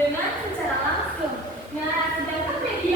dengan secara langsung. Nah, sedangkan media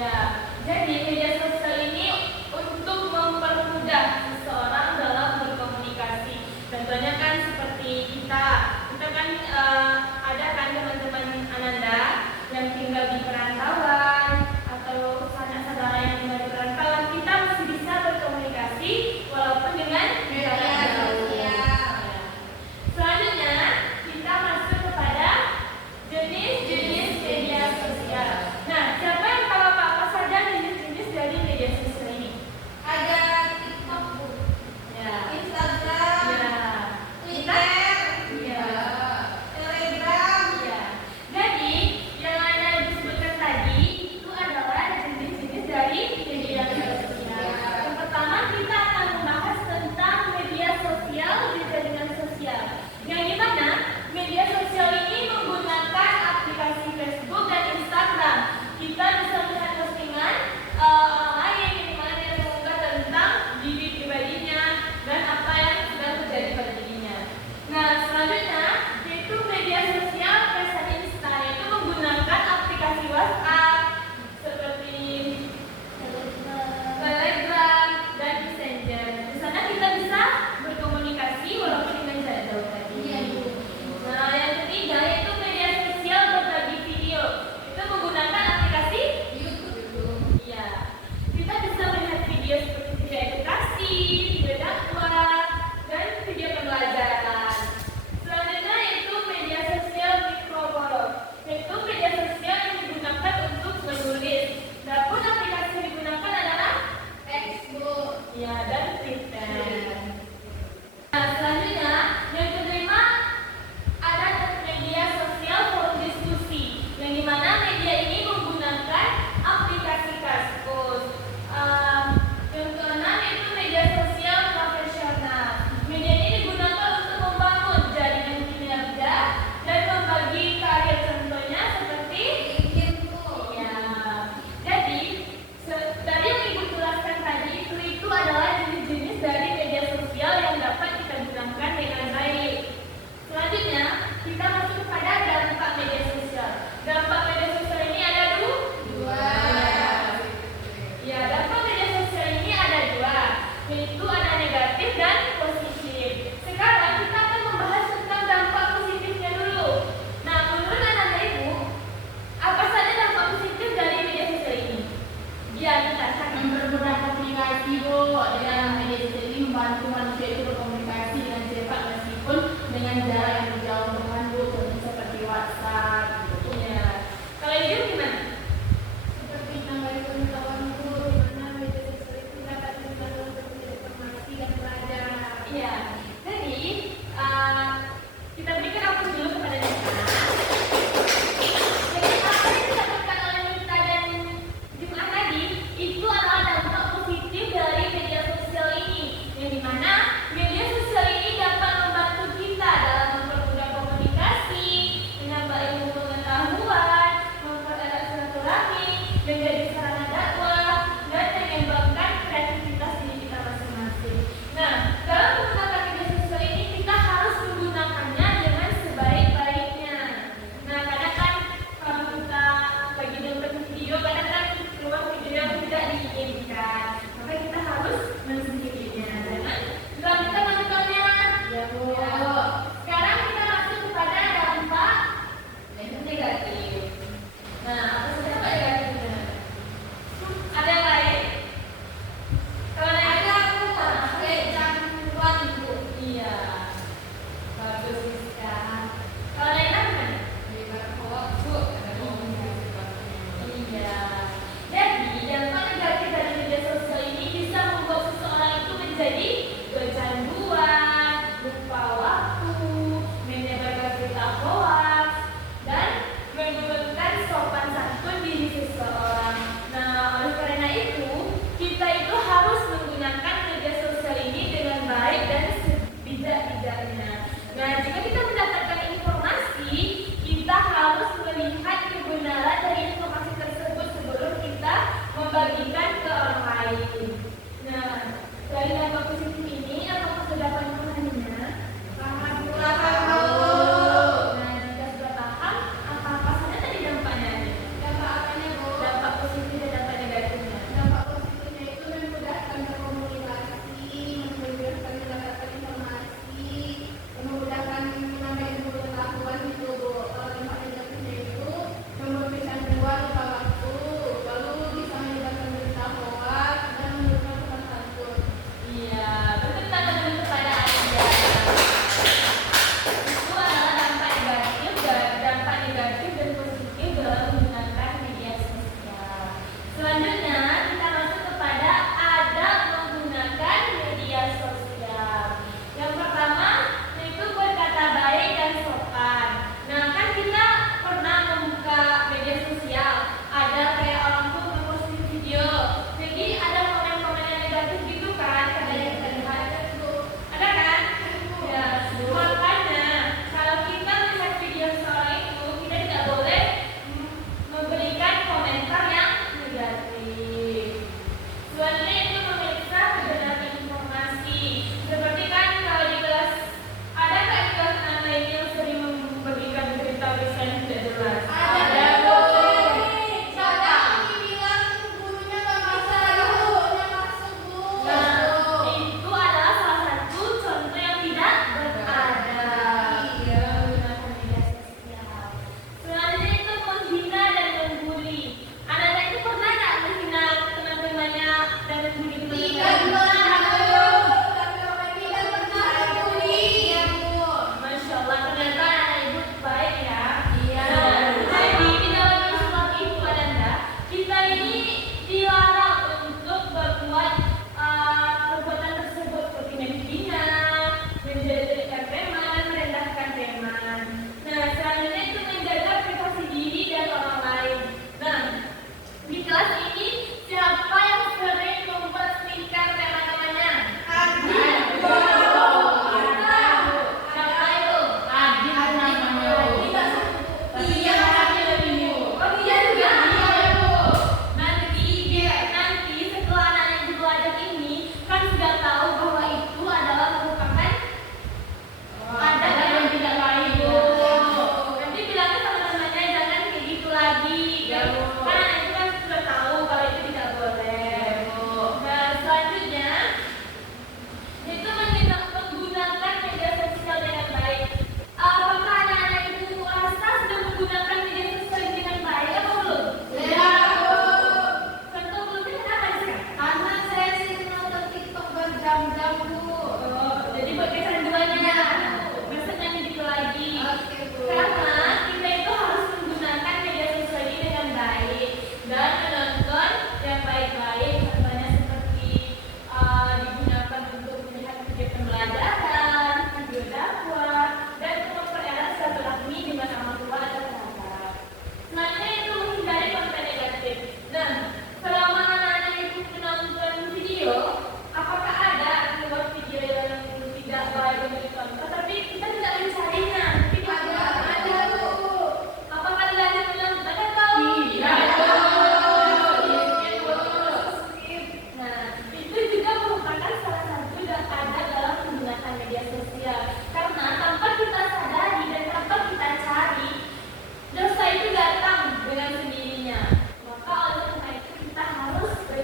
Ya, jadi media sosial ini untuk mempermudah seseorang dalam berkomunikasi. Contohnya kan seperti kita kan ada kan teman-teman Ananda yang tinggal di perantauan atau sanak-saudara yang tinggal di perantauan, kita masih bisa berkomunikasi walaupun dengan media sosial. Selanjutnya kita masuk kepada jenis-jenis media sosial. Nah, siapa yang tahu apa saja jenis-jenis dari media sosial ini? Ada TikTok, Ya. Instagram, Ya. Twitter, Ya. Telegram. Ya. Jadi, yang Anda disebutkan tadi itu adalah jenis-jenis dari media sosial. Yang pertama, kita akan membahas tentang media sosial di jaringan sosial. Yang dimana media sosial ini menggunakan aplikasi Facebook dan Instagram. Kita bisa melihat postingan orang lain yang dimana dia mengunggah tentang diri pribadinya dan apa yang sedang terjadi pada dirinya. Nah, selanjutnya yaitu media sosial pesan instan, yaitu menggunakan aplikasi WhatsApp seperti Telegram dan Messenger. Di sana kita bisa berkomunikasi walaupun dengan jarak jauh tadi. Nah, yang ketiga yaitu media sosial berbagi video. Itu menggunakan aplikasi YouTube. Iya. Kita bisa melihat video seperti video edukasi, video dakwah, dan video pembelajaran. Selanjutnya yaitu media sosial mikroblog. Yaitu media sosial yang digunakan untuk menulis. Adapun aplikasi yang digunakan adalah Facebook, ya, dan Twitter. Nah, selanjutnya yang kelima ada media sosial forum diskusi, yang dimana media ini menggunakan aplikasi Kaskus. Yang keenam itu media sosial profesional. Media ini digunakan untuk membangun jaringan kinerja dan membagi karir, contohnya seperti ya. Jadi dari yang Ibu jelaskan tadi itu adalah jenis-jenis dari media sosial yang dapat kita gunakan dengan baik. Selanjutnya kita masuk kepada dampak media sosial. Dampak media sosial ini ada dua. Ya, dampak media sosial ini ada dua, yaitu ada negatif dan positif. Sekarang kita akan membahas tentang dampak positifnya dulu. Nah, menurut Anda Ibu, apa saja dampak positif dari media sosial ini? Ya, kita akan Mempermudah komunikasi, Bu. Dengan media sosial ini membantu manusia itu berkomunikasi dengan cepat meskipun dengan jarak yang berjauhan, Bu. Contohnya seperti WhatsApp gitu. ya. Kalau Ibu gimana? Seperti menambah pengetahuan guru, di mana media sosial itu dapat membantu untuk mencari informasi dan belajar. Iya. Jadi kita berikan aku dulu kepada Nita. Jadi apa yang disampaikan oleh Nita dan Jum'ah tadi itu adalah dampak positif dari media sosial ini, yang dimana media sosial ini dapat membantu kita dalam mempermudah komunikasi, menambah ilmu pengetahuan, mempererat silaturahmi, menjadi sarana dakwah, dan mengembangkan kreativitas diri kita masing-masing. Nah, dalam menggunakan media sosial ini kita harus menggunakannya dengan sebaik-baiknya. Nah, kadang kan kalau kita lagi nonton video, kadang kan keluar video yang tidak diinginkan, maka kita harus mensendirinya. Jangan kita melakukannya. Ya, Bu. Sekarang kita masuk kepada dampak negatif. Nah, apa saja dampak negatifnya? Ada yang lain? Kalau ada aku Gangguan, Bu. iya, bagus Rizka. Kalau lain apa? Iya. Jadi dampak negatif dari media sosial ini bisa membuat seseorang itu menjadi kecanduan, lupa waktu, menyebarkan berita hoax, dan menurunkan sopan santun diri seseorang. Nah, oleh karena itu kita itu harus menggunakan media sosial ini dengan baik dan sebijak-bijaknya. Nah, jika kita mendapatkan informasi, kita harus melihat kebenaran dari informasi tersebut sebelum kita membagikan ke orang lain. Nah, dari dampak positif ini, apakah sudah dapat memahaminya? Paham, Bu. Nah, jika sudah paham, apa-apa saja tadi dampaknya? Dampak apanya, Bu? Dampak positif dan dampak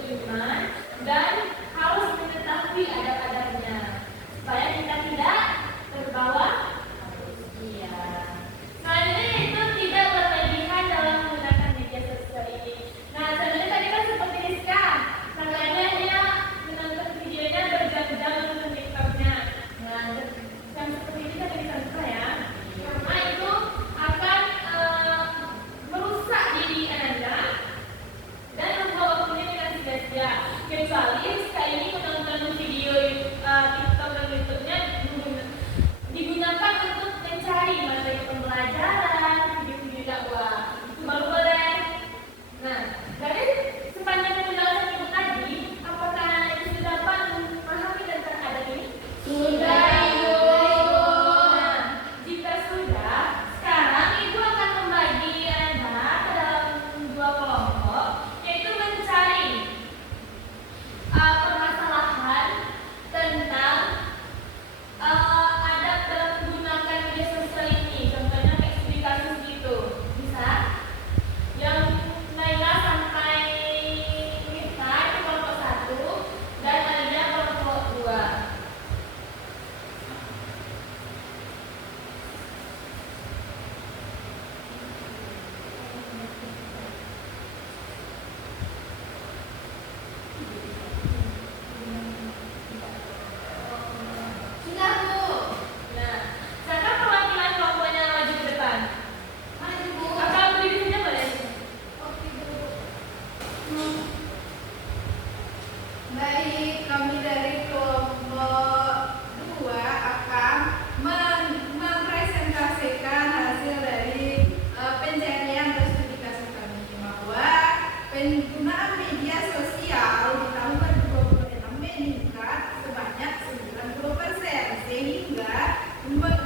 beriman dan harus mengetahui adab-adabnya supaya kita tidak terbawa arus. Iya. Selanjutnya itu tidak berlebihan dalam menggunakan media sosial ini. Nah, sebenarnya tadi kan seperti Rizka, makanya dia menonton videonya berjam-jam menonton TikToknya. Nah, yang seperti ini tadi contoh ya. Karena itu akan merusak diri Anda dan membawa waktunya dengan sia-sia. Kecuali Rizka ini menonton video TikTok dan YouTube-nya digunakan untuk mencari materi pembelajaran, video-video dakwah, itu baru boleh. Nah, dari sepanjang penjelasan ibu tadi, apakah itu sudah dapat memahami tentang adab ini? Sudah, Ibu. Nah, jika sudah, sekarang ibu akan membagi Anda ke dalam dua kelompok, yaitu mencari permasalahan tentang adab dalam menggunakan media sosial ini. Contohnya kayak studi kasus gitu, bisa? Yang Naila sampai Mirta itu kelompok 1 dan Alia kelompok 2. Sudah, Bu. Nah, siapa perwakilan kelompoknya maju ke depan? Maju, Bu. Kakak berdiri saja boleh? Oke, Bu. Baik, kami dari kelompok 2 akan mempresentasikan hasil dari pencarian atau studi kasus kami, bahwa penggunaan media sosial di tahun 2026 meningkat sebanyak 90%, sehingga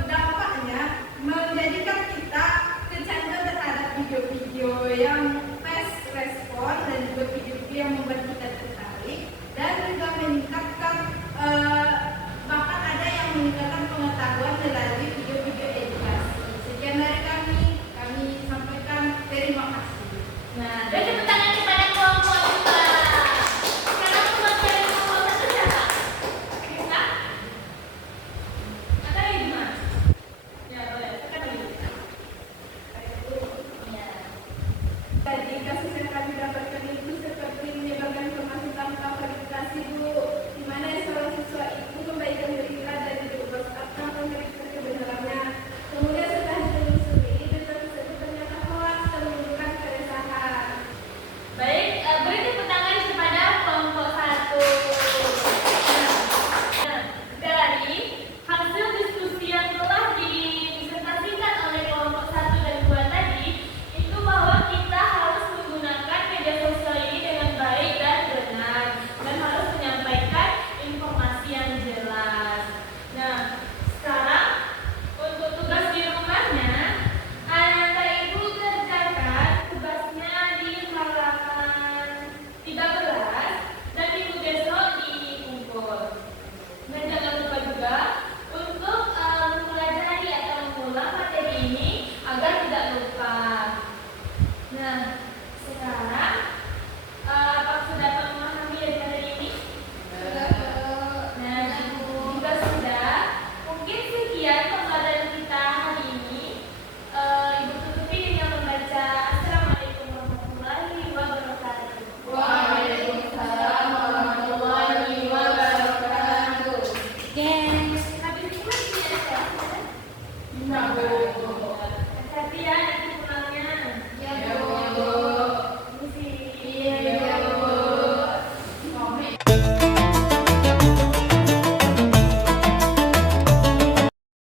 dampaknya menjadikan kita kecanduan terhadap video-video yang fast respon dan juga video-video yang membuat kita tertarik, dan juga meningkatkan bahkan ada yang meningkatkan pengetahuan melalui video-video edukasi. Sekian dari kami sampaikan, terima kasih. Nah, dan tepuk tangan kepada kelompok 2. Sekarang perwakilan kelompok 1 siapa? Bisa? Atau Rizma? Ya, boleh. Silakan dulu. Ya. Tadi kasus yang kami dapatkan itu seperti menyebarkan informasi tanpa verifikasi, Bu, di mana seorang siswa itu membagikan berita dari grup WhatsApp tanpa meriksa kebenarannya. Kemudian setelah ditelusuri, berita tersebut ternyata hoax dan menimbulkan keresahan. Baik, beri tepuk tangan kepada kelompok 1. Nah, dari hasil diskusi yang telah dipresentasikan oleh kelompok 1 dan 2 tadi, itu bahwa kita harus menggunakan media sosial ini dengan baik dan benar, dan harus menyampaikan informasi yang jelas. Nah, sekarang untuk tugas di rumahnya, anak ibu kerjakan tugasnya di halaman 13 dan minggu besok dikumpul. Dan jangan lupa juga untuk mempelajari atau mengulang materi ini agar tidak lupa. Nah, sekarang apakah sudah memahami dari materi ini? Nah, jika sudah, mungkin sekian pembelajaran kita hari ini. Ibu tutupi dengan membaca Assalamualaikum warahmatullahi wabarakatuh. Waalaikumsalam warahmatullahi wabarakatuh. Habis ini masih ada kelas, kan? Nah, Bu. Hati-hati ya.